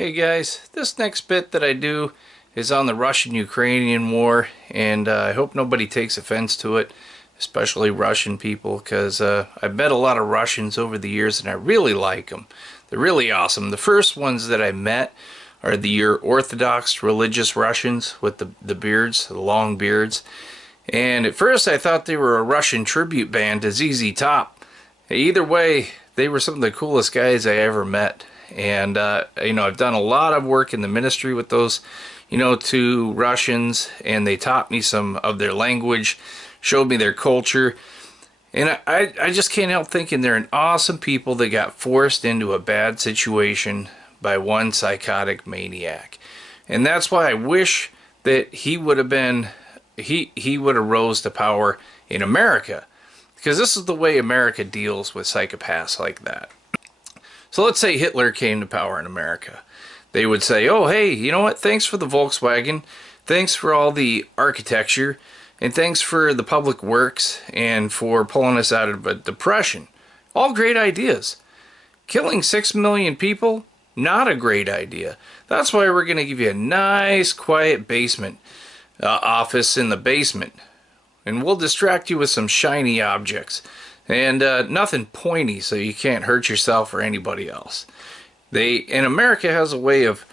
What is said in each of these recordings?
Hey guys, this next bit that I do is on the Russian-Ukrainian war, and I hope nobody takes offense to it, especially Russian people, because I've met a lot of Russians over the years and I really like them. They're really awesome. The first ones that I met are your Orthodox religious Russians with the beards, the long beards. And at first I thought they were a Russian tribute band to ZZ Top. Either way, they were some of the coolest guys I ever met. And I've done a lot of work in the ministry with those two Russians, and they taught me some of their language, showed me their culture, and I just can't help thinking they're an awesome people that got forced into a bad situation by one psychotic maniac. And that's why I wish that he would have rose to power in America, because this is the way America deals with psychopaths like that. So let's say Hitler came to power in America. They would say, oh, hey, you know what? Thanks for the Volkswagen. Thanks for all the architecture. And thanks for the public works and for pulling us out of a depression. All great ideas. Killing 6 million people? Not a great idea. That's why we're going to give you a nice, quiet basement office in the basement. And we'll distract you with some shiny objects. And nothing pointy so you can't hurt yourself or anybody else. And America has a way of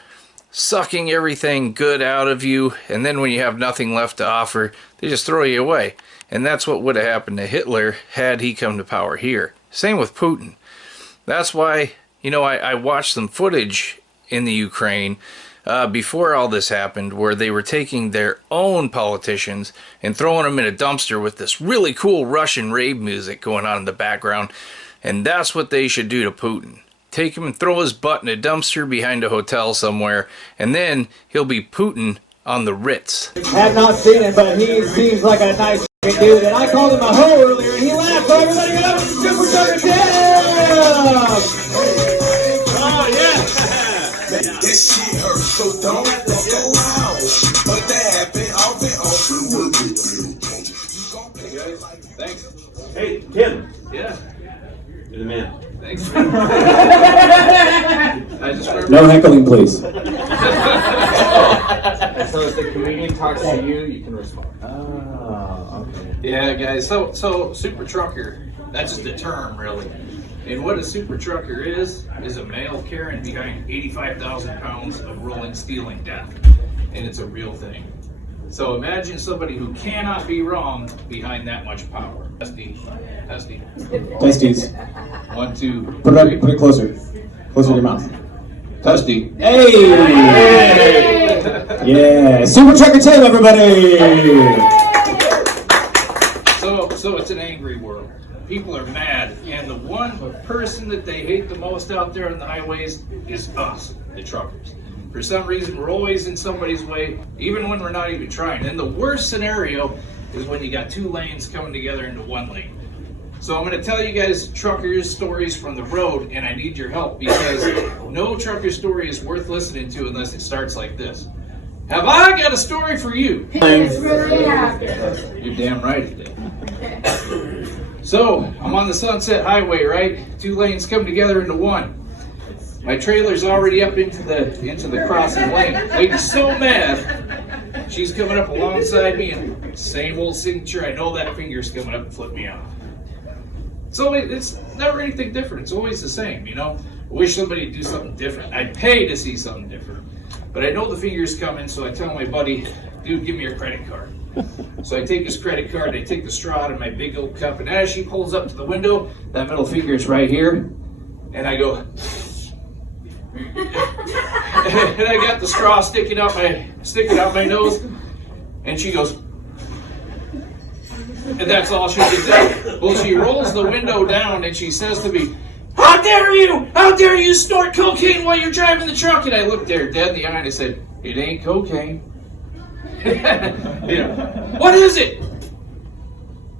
sucking everything good out of you, and then when you have nothing left to offer, they just throw you away. And that's what would have happened to Hitler had he come to power here. Same with Putin. That's why, I watched some footage in the Ukraine before all this happened, where they were taking their own politicians and throwing them in a dumpster with this really cool Russian rave music going on in the background. And that's what they should do to Putin. Take him and throw his butt in a dumpster behind a hotel somewhere, and then he'll be Putin on the Ritz. Have not seen him, but he seems like a nice dude. And I called him a hoe earlier, and he laughed. So everybody get up, Super Trucker Tim! Oh, yeah! This shit hurts, so don't go out. But that happened off and work it. Hey guys, thanks. Hey, Tim. Yeah. You're the man. Thanks. No heckling, please. So if the comedian talks to you, you can respond. Oh, okay. Yeah, guys. So super trucker, that's just a term, really. And what a super trucker is a male carrying behind 85,000 pounds of rolling steel and death. And it's a real thing. So imagine somebody who cannot be wrong behind that much power. Testy. Testes. 1, 2, Put it 3. up, put it closer. Closer to your mouth. Testy. Hey! Yeah, Super Trucker Tim, everybody! So it's an angry world. People are mad, and the one person that they hate the most out there on the highways is us, the truckers. For some reason, we're always in somebody's way, even when we're not even trying. And the worst scenario is when you got two lanes coming together into one lane. So I'm going to tell you guys truckers' stories from the road, and I need your help, because no trucker story is worth listening to unless it starts like this. Have I got a story for you? It's really happy. You're damn right it did. So, I'm on the Sunset Highway, right? Two lanes come together into one. My trailer's already up into the crossing lane. Lady's so mad. She's coming up alongside me, and same old signature. I know that finger's coming up and flip me off. So it's never anything different. It's always the same, I wish somebody would do something different. I'd pay to see something different. But I know the finger's coming, so I tell my buddy, dude, give me your credit card. So I take his credit card, I take the straw out of my big old cup, and as she pulls up to the window, that middle finger is right here, and I go, and I got the straw sticking out my nose, and she goes, and that's all she can do. Well, she rolls the window down and she says to me, how dare you snort cocaine while you're driving the truck? And I looked there dead in the eye and I said, it ain't cocaine. What is it?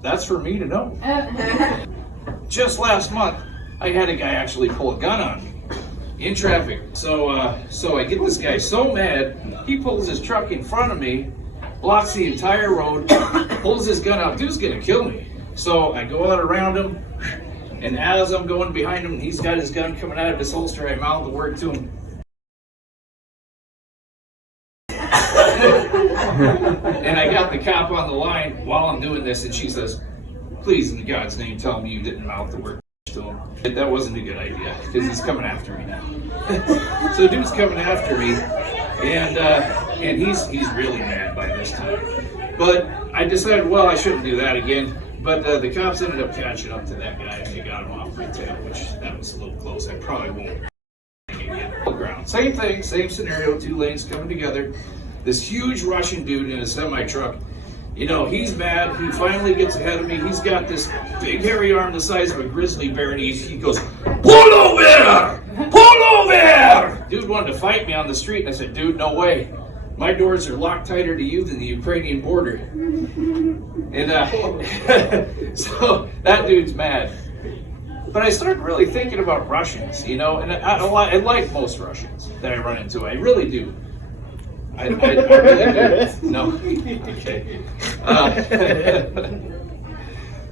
That's for me to know. Just last month, I had a guy actually pull a gun on me in traffic. So I get this guy so mad, he pulls his truck in front of me, blocks the entire road, pulls his gun out. Dude's gonna kill me. So I go out around him, and as I'm going behind him, he's got his gun coming out of his holster. I mouth the word to him, And I got the cop on the line while I'm doing this, and she says, "Please, in God's name, tell me you didn't mouth the word to him." That wasn't a good idea, because he's coming after me now. So the dude's coming after me, and he's really mad by this time. But I decided, well, I shouldn't do that again. But the cops ended up catching up to that guy, and they got him off my tail, which that was a little close. I probably won't. Ground. Same thing, same scenario, 2 lanes coming together. This huge Russian dude in a semi-truck, you know, he's mad. He finally gets ahead of me. He's got this big hairy arm the size of a grizzly bear, and he goes, "Pull over! Pull over!" Dude wanted to fight me on the street, and I said, "Dude, no way. My doors are locked tighter to you than the Ukrainian border." And so that dude's mad. But I started really thinking about Russians, you know, and I like most Russians that I run into. I really do. I really do. No. Okay.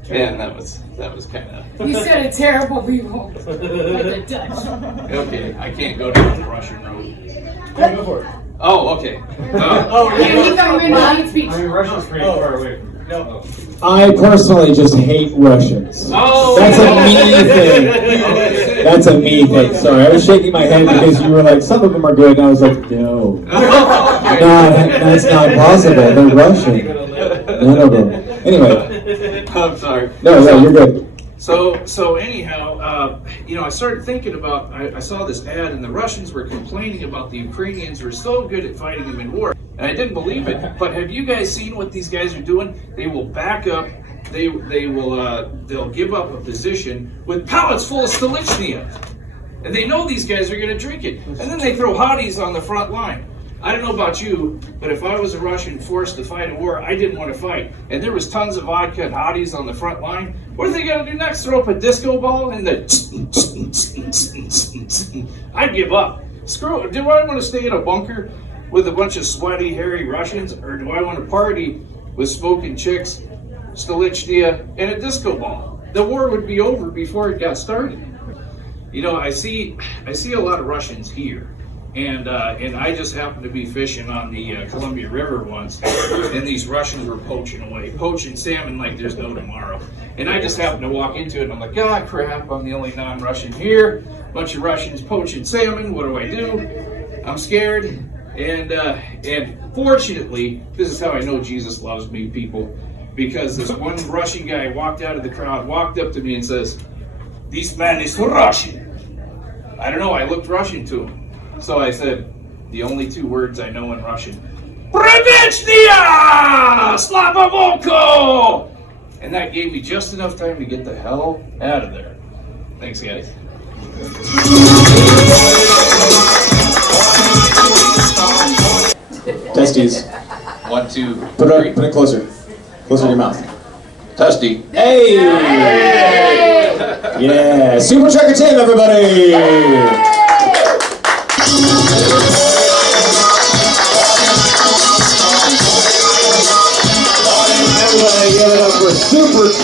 Man, that was kind of. You said a terrible revolt. Like the Dutch. Okay, I can't go down the Russian road. Go for it. Oh, okay. Here you go, Renee. Speech. I mean, Russia's pretty far away from here. No. I personally just hate Russians. Oh, That's a me thing. That's a me thing. Sorry, I was shaking my head because you were like, some of them are good, and I was like, no. That's not possible. They're Russian. None of them. Anyway. I'm sorry. No, you're good. So anyhow, you know, I started thinking about, I saw this ad, and the Russians were complaining about the Ukrainians were so good at fighting them in war. And I didn't believe it. But have you guys seen what these guys are doing? They will back up. They'll give up a position with pallets full of Stolichnia. And they know these guys are going to drink it. And then they throw hotties on the front line. I don't know about you, but if I was a Russian forced to fight a war, I didn't want to fight. And there was tons of vodka and hotties on the front line. What are they going to do next? Throw up a disco ball and the... I'd give up. Screw it. Do I want to stay in a bunker with a bunch of sweaty, hairy Russians, or do I want to party with smoking chicks, Stolichnia, and a disco ball? The war would be over before it got started. You know, I see a lot of Russians here, and I just happened to be fishing on the Columbia River once, and these Russians were poaching salmon like there's no tomorrow. And I just happened to walk into it, and I'm like, ah, crap, I'm the only non-Russian here. Bunch of Russians poaching salmon. What do? I'm scared. And fortunately, this is how I know Jesus loves me, people, because this one Russian guy walked out of the crowd, walked up to me and says, "This man is Russian." I don't know, I looked Russian to him. So I said, the only 2 words I know in Russian, "Привечная! Slava Volko!" And that gave me just enough time to get the hell out of there. Thanks, guys. Testes. 1, 2, Put it closer. Closer to your mouth. Testy. Hey! Yeah! Super Trucker Tim, everybody! Everybody give it up for Super